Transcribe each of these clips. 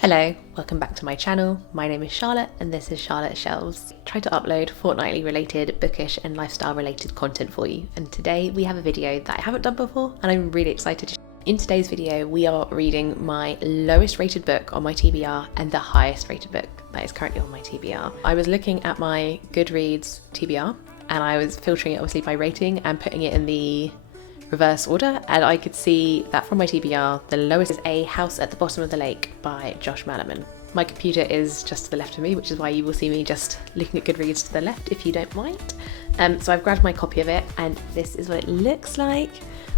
Hello, welcome back to my channel. My name is Charlotte and this is Charlotteshelves. I try to upload fortnightly related, bookish and lifestyle related content for you, and today we have a video that I haven't done before and I'm really excited to share. In today's video we are reading my lowest rated book on my TBR and the highest rated book that is currently on my TBR. I was looking at my Goodreads TBR and I was filtering it obviously by rating and putting it in the reverse order, and I could see that from my TBR the lowest is A House at the Bottom of the Lake by Josh Malerman. My computer is just to the left of me, which is why you will see me just looking at Goodreads to the left if you don't mind. So I've grabbed my copy of it and this is what it looks like.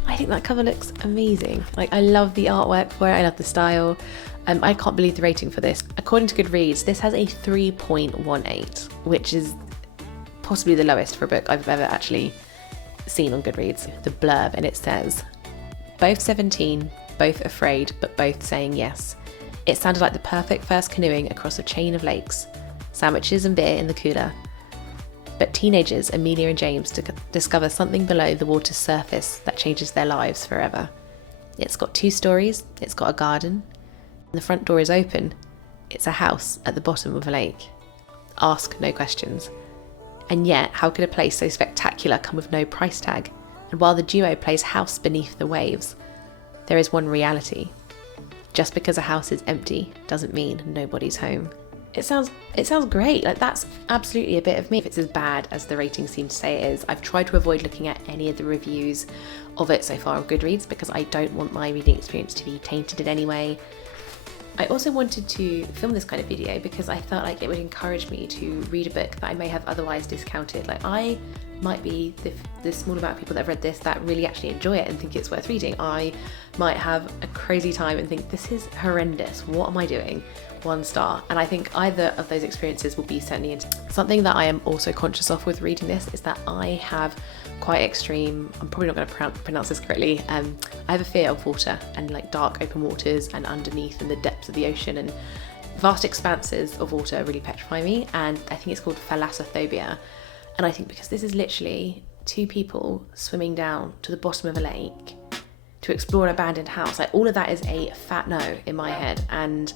I think that cover looks amazing. Like, I love the artwork for it, I love the style. I can't believe the rating for this. According to Goodreads, this has a 3.18, which is possibly the lowest for a book I've ever actually seen on Goodreads. The blurb, and it says, both 17, both afraid, but both saying yes. It sounded like the perfect first canoeing across a chain of lakes, sandwiches and beer in the cooler. But teenagers Amelia and James discover something below the water's surface that changes their lives forever. It's got 2 stories, it's got a garden, and the front door is open. It's a house at the bottom of a lake. Ask no questions. And yet, how could a place so spectacular come with no price tag? And while the duo plays house beneath the waves, there is one reality. Just because a house is empty doesn't mean nobody's home. It sounds great. Like, that's absolutely a bit of me. If it's as bad as the ratings seem to say it is, I've tried to avoid looking at any of the reviews of it so far on Goodreads because I don't want my reading experience to be tainted in any way. I also wanted to film this kind of video because I felt like it would encourage me to read a book that I may have otherwise discounted. Like, I might be the small amount of people that have read this that really actually enjoy it and think it's worth reading. I might have a crazy time and think, this is horrendous, what am I doing? 1 star. And I think either of those experiences will be certainly something that I am also conscious of with reading this is that I have quite extreme, I'm probably not going to pronounce this correctly, I have a fear of water and like dark open waters and underneath and the depths of the ocean, and vast expanses of water really petrify me, and I think it's called thalassophobia. And I think because this is literally 2 people swimming down to the bottom of a lake to explore an abandoned house, like all of that is a fat no in my head, and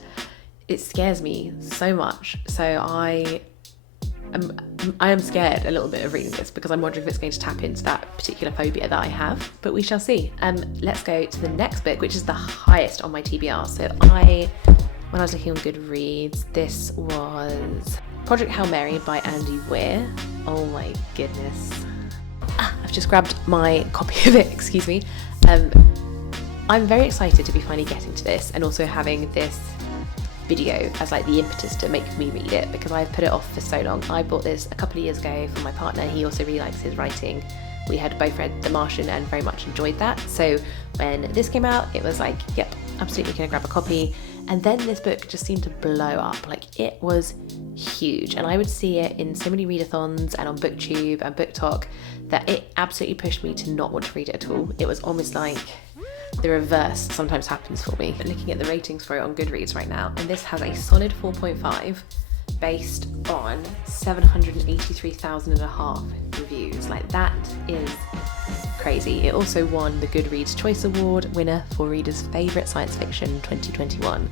it scares me so much. So I am scared a little bit of reading this because I'm wondering if it's going to tap into that particular phobia that I have, but we shall see. Let's go to the next book, which is the highest on my TBR. So when I was looking on Goodreads, this was Project Hail Mary by Andy Weir. Oh my goodness. I've just grabbed my copy of it, excuse me. I'm very excited to be finally getting to this and also having this video as like the impetus to make me read it because I've put it off for so long. I bought this a couple of years ago from my partner. He also really likes his writing. We had both read The Martian and very much enjoyed that. So when this came out, it was like, yep, absolutely gonna grab a copy. And then this book just seemed to blow up. Like, it was huge. And I would see it in so many readathons and on BookTube and BookTok that it absolutely pushed me to not want to read it at all. It was almost like the reverse sometimes happens for me. I'm looking at the ratings for it on Goodreads right now, and this has a solid 4.5 based on 783,500 reviews. Like, that is crazy. It also won the Goodreads Choice Award winner for Readers' Favourite Science Fiction 2021.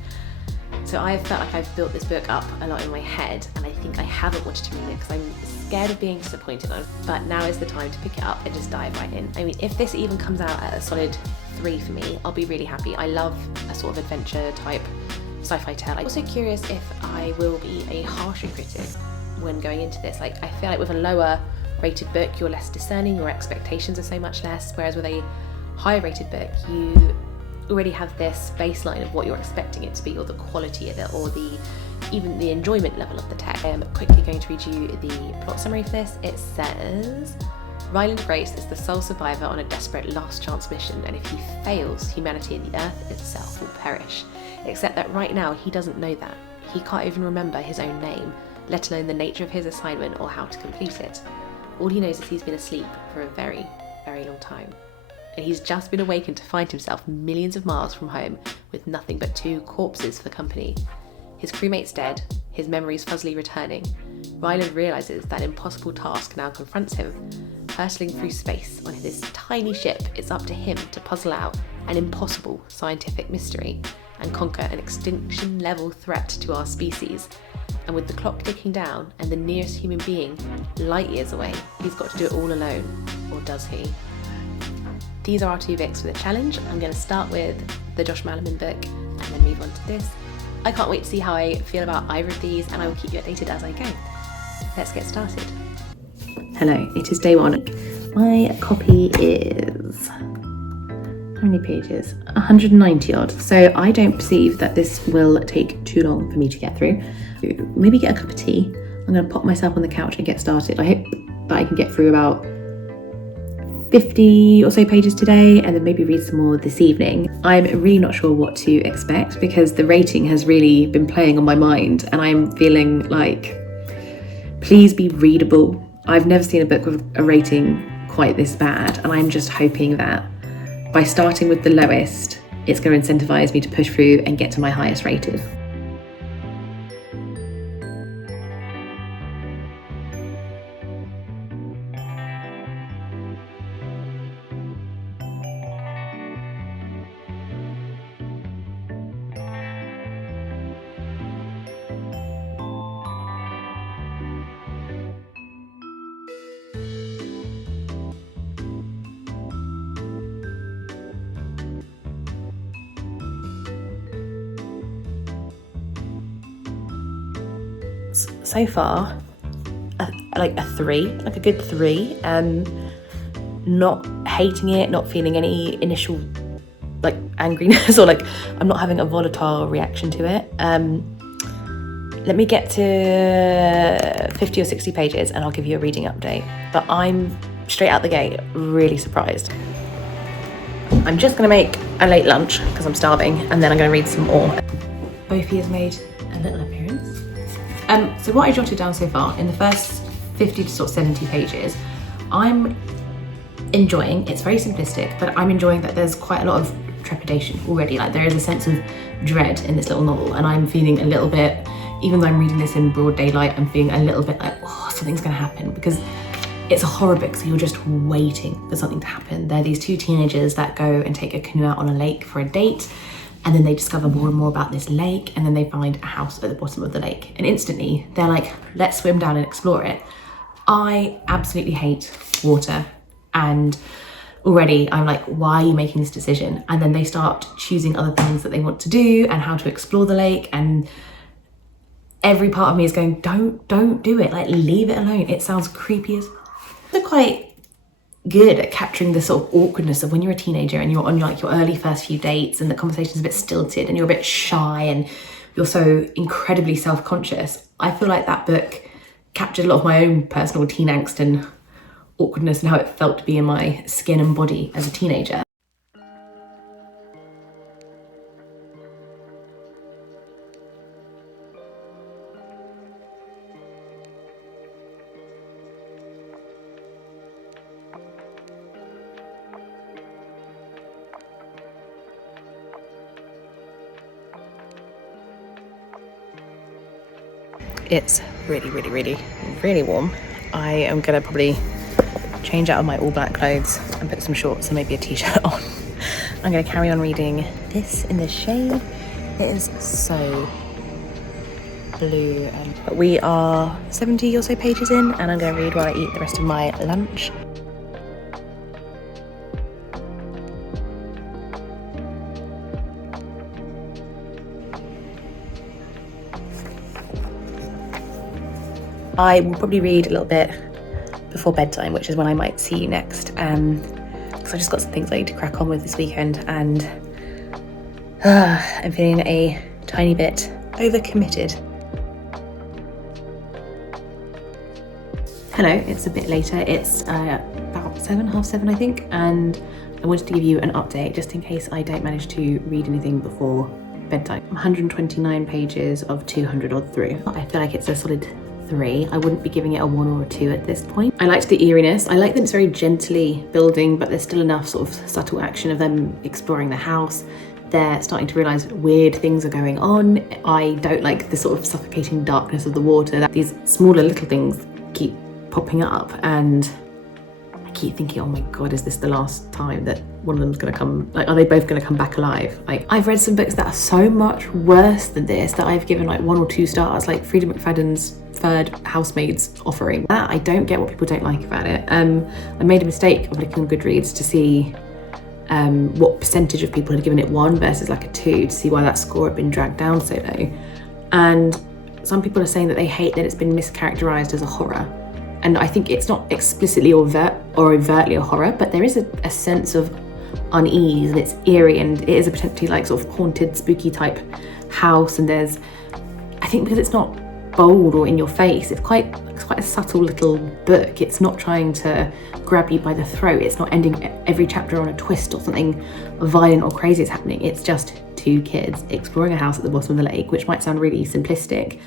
So I felt like I've built this book up a lot in my head, and I think I haven't wanted to read it because I'm scared of being disappointed on it. But now is the time to pick it up and just dive right in. I mean, if this even comes out at a solid 3 for me, I'll be really happy. I love a sort of adventure type sci-fi tale. I'm also curious if I will be a harsher critic when going into this. Like, I feel like with a lower rated book, you're less discerning, your expectations are so much less, whereas with a higher rated book, you already have this baseline of what you're expecting it to be, or the quality of it, or even the enjoyment level of the text. I'm quickly going to read you the plot summary for this. It says, Ryland Grace is the sole survivor on a desperate last chance mission, and if he fails, humanity and the Earth itself will perish. Except that right now he doesn't know that. He can't even remember his own name, let alone the nature of his assignment or how to complete it. All he knows is he's been asleep for a very, very long time. And he's just been awakened to find himself millions of miles from home with nothing but 2 corpses for company. His crewmate's dead, his memories fuzzily returning. Ryland realises that an impossible task now confronts him. Hurtling through space on this tiny ship, it's up to him to puzzle out an impossible scientific mystery and conquer an extinction level threat to our species. And with the clock ticking down and the nearest human being light years away, he's got to do it all alone, or does he? These are our 2 picks for the challenge. I'm going to start with the Josh Malerman book and then move on to this. I can't wait to see how I feel about either of these, and I will keep you updated as I go. Let's get started. Hello, it is day 1. My copy is, how many pages? 190 odd. So I don't perceive that this will take too long for me to get through. Maybe get a cup of tea. I'm going to pop myself on the couch and get started. I hope that I can get through about 50 or so pages today, and then maybe read some more this evening. I'm really not sure what to expect because the rating has really been playing on my mind, and I'm feeling like, please be readable. I've never seen a book with a rating quite this bad, and I'm just hoping that by starting with the lowest, it's going to incentivize me to push through and get to my highest rated. So far, like a 3, like a good 3. Not hating it, not feeling any initial like angriness or like I'm not having a volatile reaction to it. Let me get to 50 or 60 pages and I'll give you a reading update. But I'm straight out the gate really surprised. I'm just gonna make a late lunch because I'm starving, and then I'm gonna read some more. Bofi has made a little appearance. So what I jotted down so far in the first 50 to sort of 70 pages, I'm enjoying. It's very simplistic, but I'm enjoying that there's quite a lot of trepidation already. Like there is a sense of dread in this little novel, and I'm feeling a little bit, even though I'm reading this in broad daylight, I'm feeling a little bit like, oh, something's gonna happen, because it's a horror book, so you're just waiting for something to happen. There are these 2 teenagers that go and take a canoe out on a lake for a date, and then they discover more and more about this lake, and then they find a house at the bottom of the lake, and instantly they're like, let's swim down and explore it. I absolutely hate water, and already I'm like, why are you making this decision? And then they start choosing other things that they want to do and how to explore the lake, and every part of me is going, don't do it, like leave it alone. It sounds creepy as they're quite good at capturing the sort of awkwardness of when you're a teenager and you're on like your early first few dates and the conversation's a bit stilted and you're a bit shy and you're so incredibly self-conscious. I feel like that book captured a lot of my own personal teen angst and awkwardness and how it felt to be in my skin and body as a teenager. It's really warm. I am gonna probably change out of my all black clothes and put some shorts and maybe a t-shirt on. I'm gonna carry on reading this in the shade. It is so blue, but we are 70 or so pages in, and I'm gonna read while I eat the rest of my lunch. I will probably read a little bit before bedtime, which is when I might see you next, because I just got some things I need to crack on with this weekend, and I'm feeling a tiny bit overcommitted. Hello, it's a bit later. It's about 7, half 7 I think, and I wanted to give you an update just in case I don't manage to read anything before bedtime. 129 pages of 200 odd through. I feel like it's a solid 3. I wouldn't be giving it a 1 or a 2 at this point. I liked the eeriness. I like that it's very gently building, but there's still enough sort of subtle action of them exploring the house. They're starting to realise weird things are going on. I don't like the sort of suffocating darkness of the water. These smaller little things keep popping up, and I keep thinking, oh my God, is this the last time that one of them's gonna come, like, are they both gonna come back alive? Like, I've read some books that are so much worse than this that I've given like 1 or 2 stars, like Frida McFadden's Third Housemaid's Offering. I don't get what people don't like about it. I made a mistake of looking on Goodreads to see what percentage of people had given it 1 versus like a 2, to see why that score had been dragged down so low. And some people are saying that they hate that it's been mischaracterized as a horror. And I think it's not explicitly or overtly a horror, but there is a sense of unease, and it's eerie, and it is a potentially like sort of haunted, spooky type house. And there's, I think because it's not bold or in your face, it's quite a subtle little book. It's not trying to grab you by the throat. It's not ending every chapter on a twist or something violent or crazy is happening. It's just 2 kids exploring a house at the bottom of the lake, which might sound really simplistic,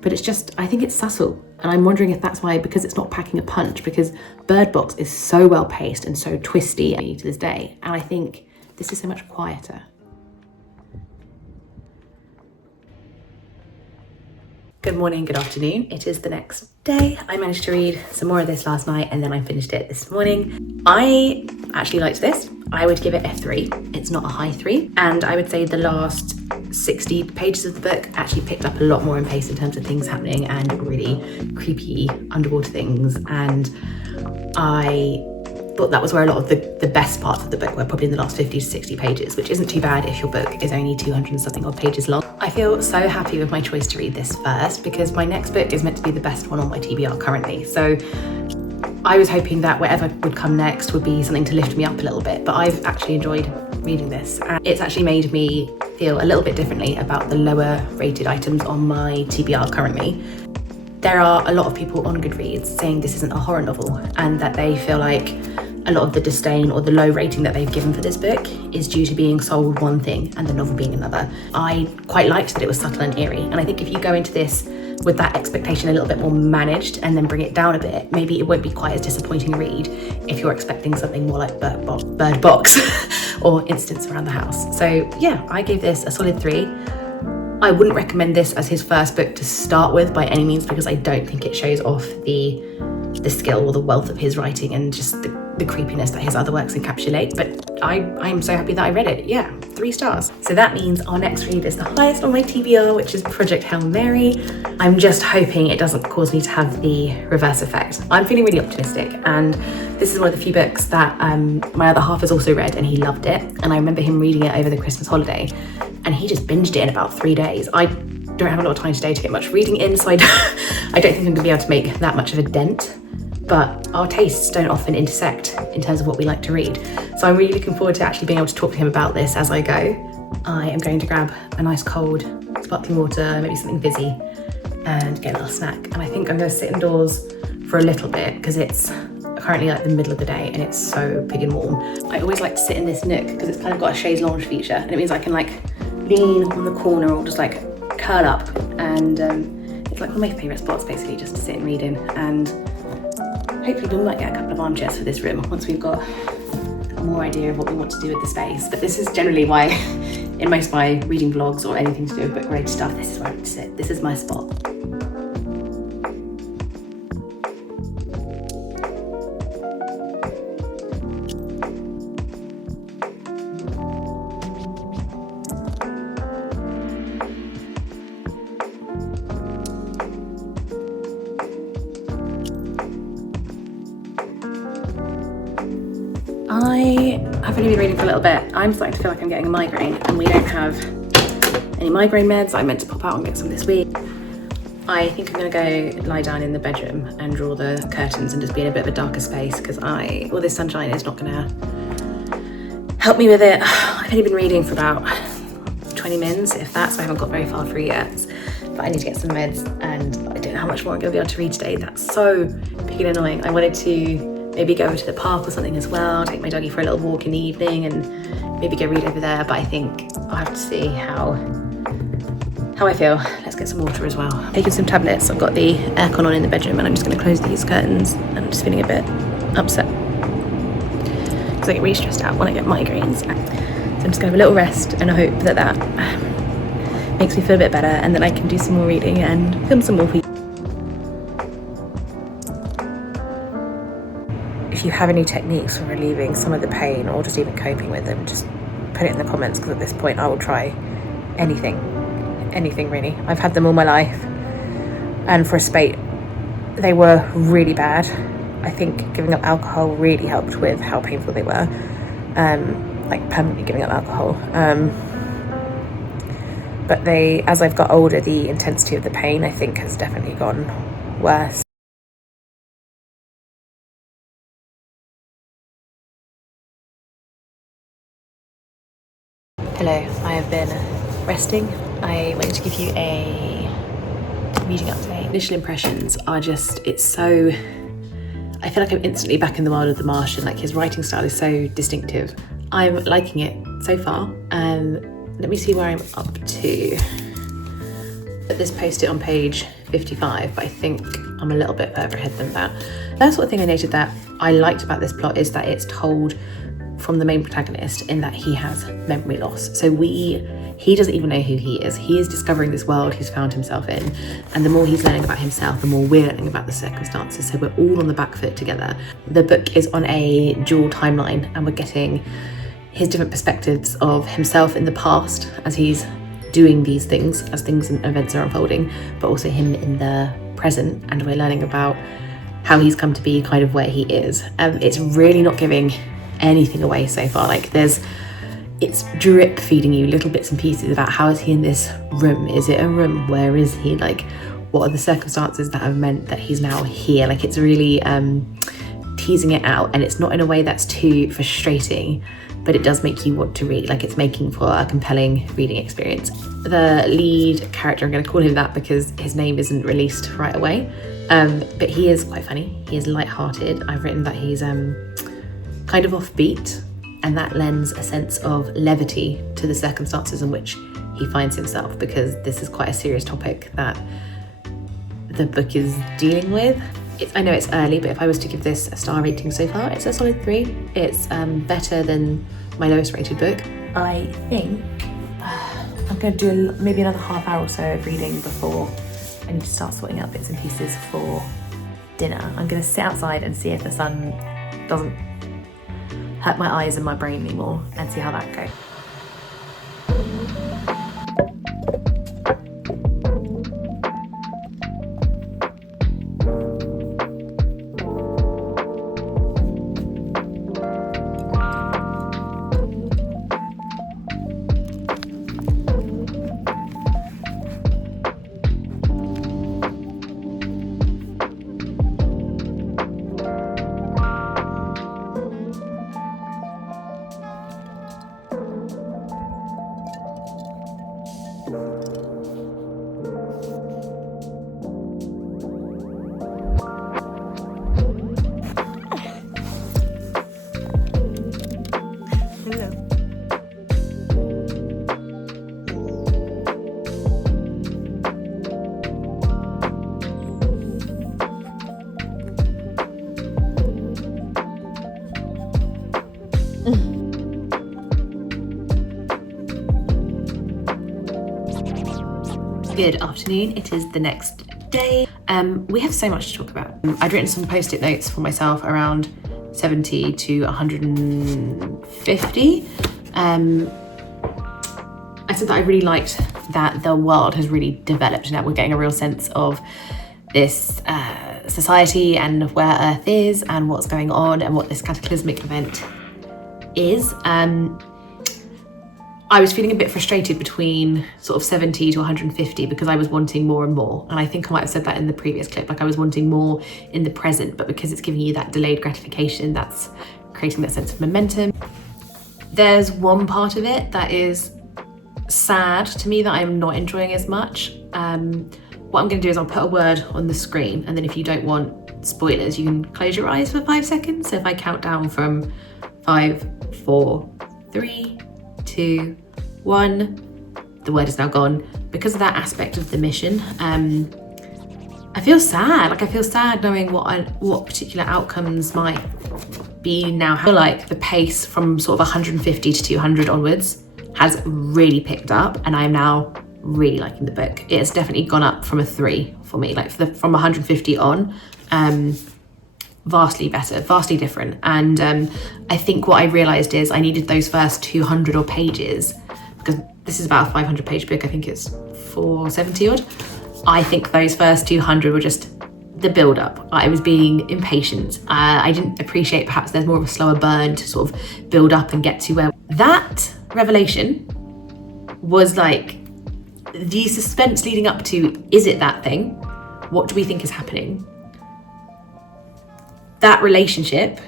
but it's just, I think it's subtle. And I'm wondering if that's why, because it's not packing a punch, because Bird Box is so well paced and so twisty to this day. And I think this is so much quieter. Good morning, good afternoon. It is the next day. I managed to read some more of this last night and then I finished it this morning. I actually liked this. I would give it a 3. It's not a high 3. And I would say the last 60 pages of the book actually picked up a lot more in pace in terms of things happening and really creepy underwater things. And I thought that was where a lot of the best parts of the book were, probably in the last 50 to 60 pages, which isn't too bad if your book is only 200 and something odd pages long. I feel so happy with my choice to read this first, because my next book is meant to be the best one on my TBR currently. So I was hoping that whatever would come next would be something to lift me up a little bit, but I've actually enjoyed reading this, and it's actually made me feel a little bit differently about the lower rated items on my TBR currently. There are a lot of people on Goodreads saying this isn't a horror novel, and that they feel like a lot of the disdain or the low rating that they've given for this book is due to being sold one thing and the novel being another. I quite liked that it was subtle and eerie, and I think if you go into this with that expectation a little bit more managed and then bring it down a bit, maybe it won't be quite as disappointing a read if you're expecting something more like Bird Box or Incidents Around the House. So yeah, I gave this a solid 3. I wouldn't recommend this as his first book to start with by any means, because I don't think it shows off the skill or the wealth of his writing and just the creepiness that his other works encapsulate. But I am so happy that I read it. Yeah, 3 stars. So that means our next read is the highest on my TBR, which is Project Hail Mary. I'm just hoping it doesn't cause me to have the reverse effect. I'm feeling really optimistic, and this is one of the few books that my other half has also read, and he loved it. And I remember him reading it over the Christmas holiday, and he just binged it in about 3 days. I don't have a lot of time today to get much reading in, so I don't think I'm going to be able to make that much of a dent. But our tastes don't often intersect in terms of what we like to read. So I'm really looking forward to actually being able to talk to him about this as I go. I am going to grab a nice cold sparkling water, maybe something fizzy, and get a little snack. And I think I'm going to sit indoors for a little bit, because it's currently like the middle of the day and it's so big and warm. I always like to sit in this nook because it's kind of got a chaise lounge feature, and it means I can like lean on the corner or just like curl up, and it's like one of my favourite spots basically, just to sit and read in. And hopefully we might get a couple of armchairs for this room once we've got a more idea of what we want to do with the space. But this is generally why in most of my reading vlogs or anything to do with book related stuff, this is where I like to sit. This is my spot. I have only been reading for a little bit. I'm starting to feel like I'm getting a migraine, and we don't have any migraine meds. I meant to pop out and get some this week. I think I'm gonna go lie down in the bedroom and draw the curtains and just be in a bit of a darker space, because all this sunshine is not gonna help me with it. I've only been reading for about 20 minutes, if that, so I haven't got very far through yet. But I need to get some meds, and I don't know how much more I'm gonna be able to read today. That's so big and annoying. I wanted to maybe go to the park or something as well, take my doggy for a little walk in the evening and maybe go read over there, but I think I'll have to see how I feel. Let's get some water as well. Taking some tablets. I've got the aircon on in the bedroom, and I'm just going to close these curtains, and I'm just feeling a bit upset because I get really stressed out when I get migraines. So I'm just going to have a little rest, and I hope that makes me feel a bit better, and then I can do some more reading and film some more for you. if you have any techniques for relieving some of the pain or just even coping with them, just put it in the comments, because at this point I will try anything really. I've had them all my life, and for a spate they were really bad. I think giving up alcohol really helped with how painful they were, like permanently giving up alcohol. But as I've got older, the intensity of the pain I think has definitely gone worse. Hello, I have been resting. I wanted to give you a reading update. Initial impressions are just, I feel like I'm instantly back in the world of the Martian. Like, his writing style is so distinctive. I'm liking it so far. Let me see where I'm up to. This posted on page 55, but I think I'm a little bit further ahead than that. That's one thing I noted that I liked about this plot, is that it's told from the main protagonist in that he has memory loss. So he doesn't even know who he is. He is discovering this world he's found himself in, and the more he's learning about himself, the more we're learning about the circumstances. So we're all on the back foot together. The book is on a dual timeline, and we're getting his different perspectives of himself in the past as he's doing these things, as things and events are unfolding, but also him in the present, and we're learning about how he's come to be kind of where he is. It's really not giving anything away so far. Like, it's drip feeding you little bits and pieces about how is he in this room, is it a room, where is he, like what are the circumstances that have meant that he's now here. Like, it's really teasing it out, and it's not in a way that's too frustrating, but it does make you want to read. Like, it's making for a compelling reading experience. The lead character, I'm going to call him that because his name isn't released right away, but he is quite funny. He is light-hearted. I've written that he's kind of offbeat, and that lends a sense of levity to the circumstances in which he finds himself, because this is quite a serious topic that the book is dealing with. I know it's early, but if I was to give this a star rating so far, it's a solid 3. It's better than my lowest rated book. I think I'm going to do maybe another half hour or so of reading before I need to start sorting out bits and pieces for dinner. I'm going to sit outside and see if the sun doesn't hurt my eyes and my brain anymore, and see how that goes. Good afternoon, it is the next day. We have so much to talk about. I'd written some post-it notes for myself around 70 to 150. I said that I really liked that the world has really developed, and that we're getting a real sense of this society and where Earth is and what's going on and what this cataclysmic event is. I was feeling a bit frustrated between sort of 70 to 150 because I was wanting more and more. And I think I might have said that in the previous clip, like I was wanting more in the present, but because it's giving you that delayed gratification, that's creating that sense of momentum. There's one part of it that is sad to me that I'm not enjoying as much. What I'm gonna do is I'll put a word on the screen, and then if you don't want spoilers, you can close your eyes for 5 seconds. So if I count down from 5, 4, 3, 2, 1, the word is now gone. Because of that aspect of the mission, I feel sad. Like I feel sad knowing what particular outcomes might be now. I feel like the pace from sort of 150 to 200 onwards has really picked up, and I am now really liking the book. It has definitely gone up from a 3 for me, like from 150 on. vastly better, vastly different. And I think what I realised is I needed those first 200 odd pages, because this is about a 500 page book. I think it's 470 odd. I think those first 200 were just the build up. I was being impatient. I didn't appreciate perhaps there's more of a slower burn to sort of build up and get to where that revelation was like the suspense leading up to, is it that thing? What do we think is happening? That relationship,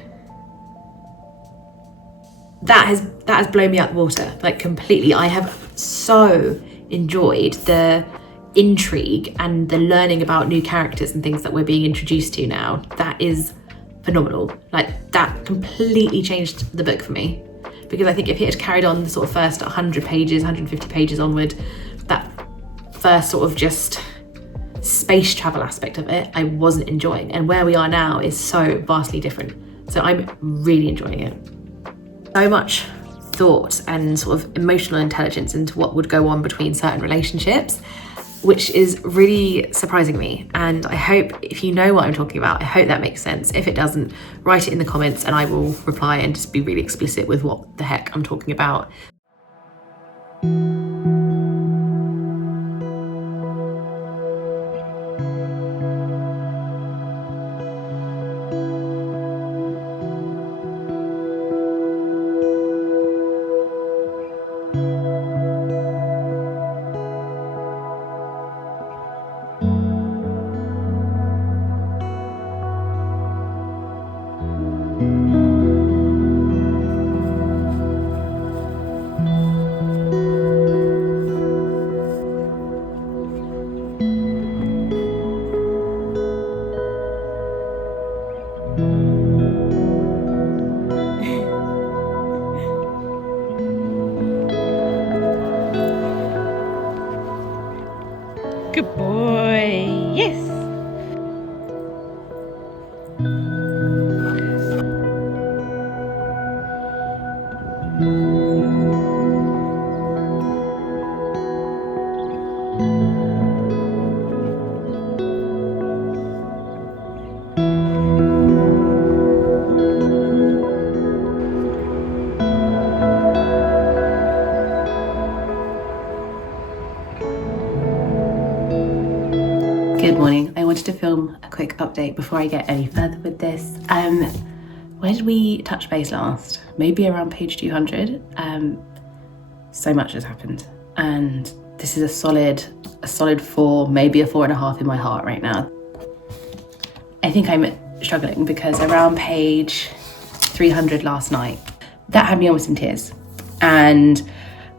that has blown me out the water, like completely. I have so enjoyed the intrigue and the learning about new characters and things that we're being introduced to now. That is phenomenal. Like, that completely changed the book for me, because I think if it had carried on the sort of first 100 pages, 150 pages onward, that first sort of just space travel aspect of it, I wasn't enjoying. And where we are now is so vastly different. So I'm really enjoying it. So much thought and sort of emotional intelligence into what would go on between certain relationships, which is really surprising me. And I hope, if you know what I'm talking about, I hope that makes sense. If it doesn't, write it in the comments and I will reply and just be really explicit with what the heck I'm talking about. Good boy, yes. Good morning. I wanted to film a quick update before I get any further with this. Where did we touch base last? Maybe around page 200. So much has happened, and this is a solid 4, maybe a 4.5 in my heart right now. I think I'm struggling because around page 300 last night, that had me almost in tears, and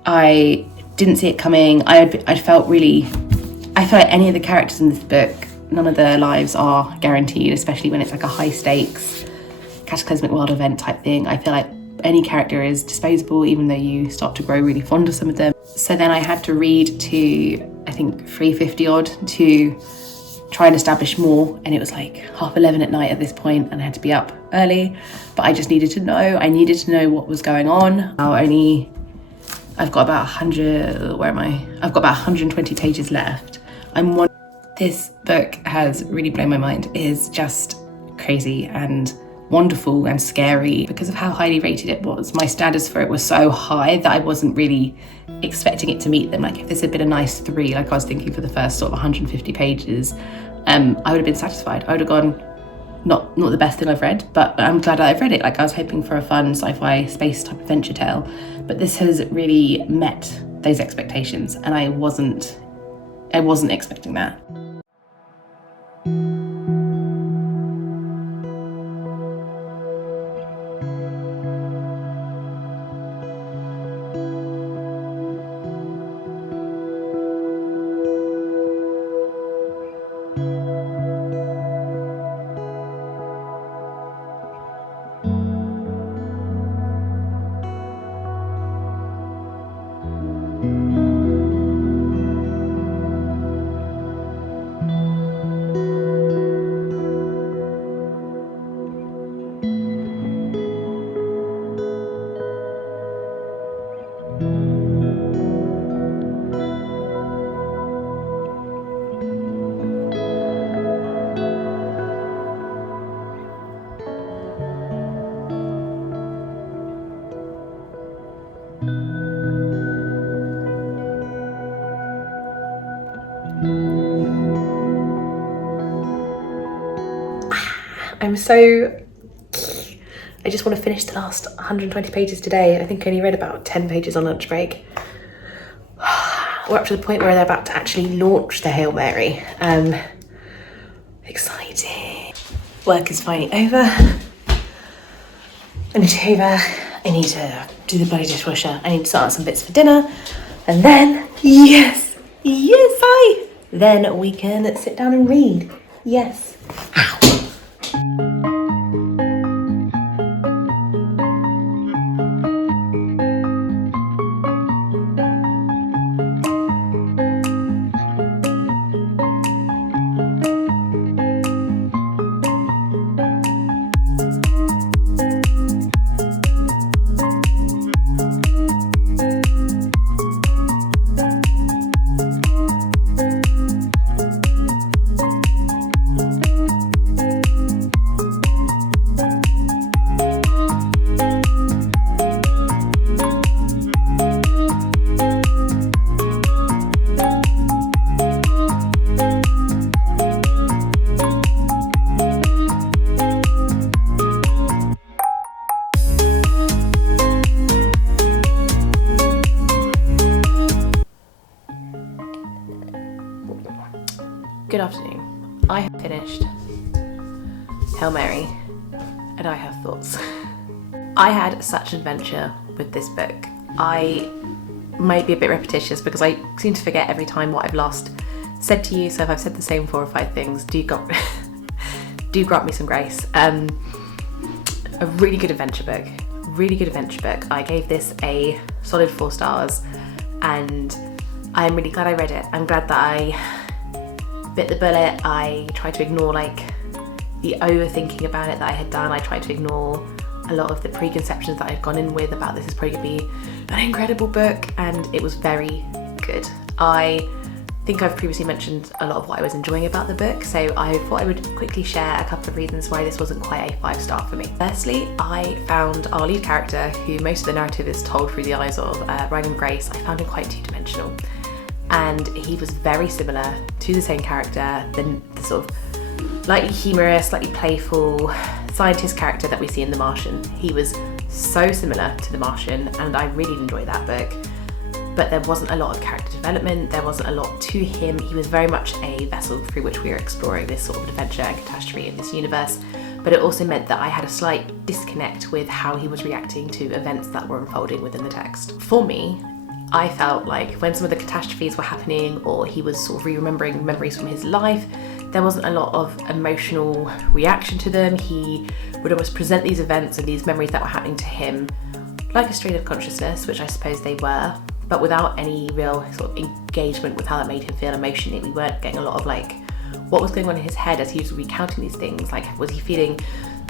I didn't see it coming. I felt like any of the characters in this book, none of their lives are guaranteed, especially when it's like a high stakes cataclysmic world event type thing. I feel like any character is disposable, even though you start to grow really fond of some of them. So then I had to read to, I think, 350 odd to try and establish more, and it was like 11:30 at night at this point, and I had to be up early, but I just needed to know. I needed to know what was going on. I've got about 120 pages left. This book has really blown my mind. It is just crazy and wonderful and scary because of how highly rated it was. My standards for it were so high that I wasn't really expecting it to meet them. Like, if this had been a nice 3, like I was thinking for the first sort of 150 pages, I would have been satisfied. I would have gone, not the best thing I've read, but I'm glad that I've read it. Like, I was hoping for a fun sci-fi space type adventure tale, but this has really met those expectations, and I wasn't expecting that. I just want to finish the last 120 pages today. I think I only read about 10 pages on lunch break. We're up to the point where they're about to actually launch the Hail Mary. Exciting. Work is finally over. I need to hoover. I need to do the bloody dishwasher. I need to sort out some bits for dinner. And then, yes, then we can sit down and read. Yes. Good afternoon. I have finished Hail Mary and I have thoughts. I had such an adventure with this book. I might be a bit repetitious because I seem to forget every time what I've last said to you, so if I've said the same 4 or 5 things, do grant me some grace. A really good adventure book. I gave this a solid 4 stars and I'm really glad I read it. I'm glad that I bit the bullet. I tried to ignore the overthinking about it that I had done. I tried to ignore a lot of the preconceptions that I had gone in with about this is probably going to be an incredible book, and it was very good. I think I've previously mentioned a lot of what I was enjoying about the book, so I thought I would quickly share a couple of reasons why this wasn't quite a 5-star for me. Firstly, I found our lead character, who most of the narrative is told through the eyes of Ryan Grace, I found him quite two-dimensional. And he was very similar to the same character, the sort of lightly humorous, slightly playful scientist character that we see in The Martian. He was so similar to The Martian, and I really enjoyed that book. But there wasn't a lot of character development, there wasn't a lot to him. He was very much a vessel through which we were exploring this sort of adventure and catastrophe in this universe. But it also meant that I had a slight disconnect with how he was reacting to events that were unfolding within the text. For me, I felt like when some of the catastrophes were happening or he was sort of re-remembering memories from his life, there wasn't a lot of emotional reaction to them. He would almost present these events and these memories that were happening to him like a stream of consciousness, which I suppose they were, but without any real sort of engagement with how that made him feel emotionally. We weren't getting a lot of what was going on in his head as he was recounting these things. Was he feeling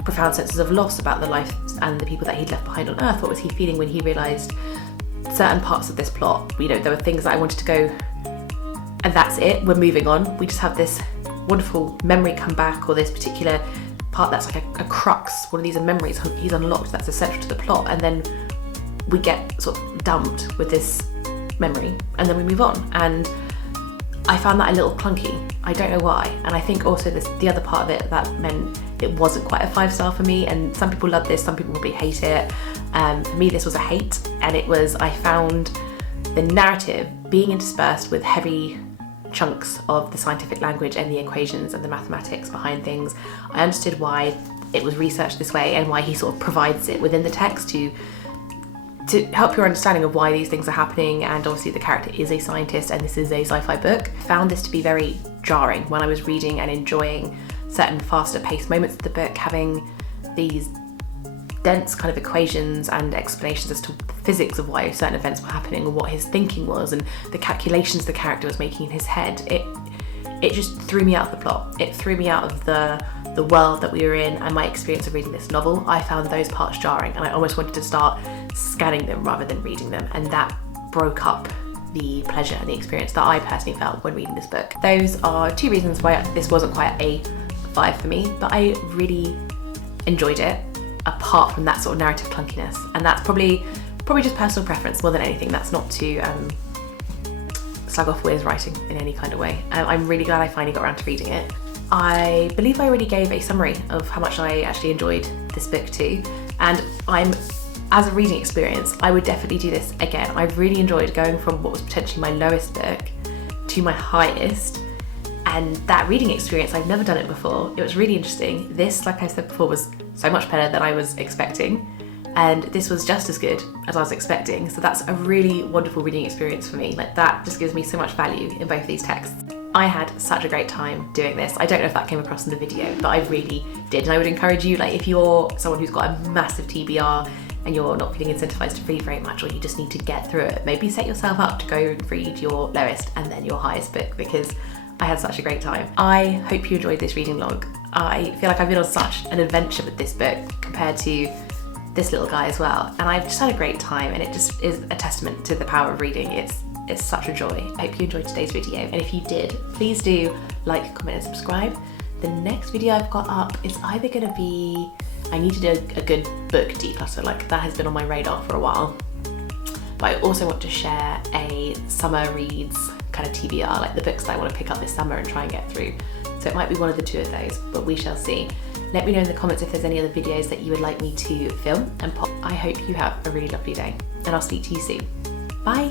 profound senses of loss about the life and the people that he'd left behind on Earth? What was he feeling when he realised certain parts of this plot, there were things that I wanted to go, and that's it, we're moving on. We just have this wonderful memory come back, or this particular part that's like a crux, one of these memories he's unlocked that's essential to the plot, and then we get sort of dumped with this memory, and then we move on. And I found that a little clunky. I don't know why. And I think also the other part of it that meant it wasn't quite a 5-star for me, and some people love this, some people probably hate it. For me, this was a hate, and I found the narrative being interspersed with heavy chunks of the scientific language and the equations and the mathematics behind things. I understood why it was researched this way and why he sort of provides it within the text to help your understanding of why these things are happening. And obviously the character is a scientist and this is a sci-fi book. I found this to be very jarring when I was reading and enjoying certain faster paced moments of the book, having these dense kind of equations and explanations as to the physics of why certain events were happening and what his thinking was and the calculations the character was making in his head. It just threw me out of the plot. It threw me out of the world that we were in and my experience of reading this novel. I found those parts jarring and I almost wanted to start scanning them rather than reading them, and that broke up the pleasure and the experience that I personally felt when reading this book. Those are 2 reasons why this wasn't quite a 5 for me, but I really enjoyed it apart from that sort of narrative clunkiness, and that's probably just personal preference more than anything. That's not to slag off Weir's writing in any kind of way. I'm really glad I finally got around to reading it. I believe I already gave a summary of how much I actually enjoyed this book too, and as a reading experience, I would definitely do this again. I really enjoyed going from what was potentially my lowest book to my highest, and that reading experience, I've never done it before. It was really interesting. This, like I said before, was so much better than I was expecting, and this was just as good as I was expecting. So that's a really wonderful reading experience for me. Like, that just gives me so much value in both these texts. I had such a great time doing this. I don't know if that came across in the video, but I really did. And I would encourage you, like, if you're someone who's got a massive TBR and you're not feeling incentivized to read very much, or you just need to get through it, maybe set yourself up to go read your lowest and then your highest book, because I had such a great time. I hope you enjoyed this reading vlog. I feel like I've been on such an adventure with this book compared to this little guy as well, and I've just had a great time, and it just is a testament to the power of reading. It's such a joy. I hope you enjoyed today's video, and if you did, please do like, comment and subscribe. The next video I've got up is either going to be, I need to do a good book declutter, like that has been on my radar for a while, but I also want to share a summer reads kind of TBR, like the books that I want to pick up this summer and try and get through. So it might be one of the two of those, but we shall see. Let me know in the comments if there's any other videos that you would like me to film and pop. I hope you have a really lovely day, and I'll speak to you soon. Bye.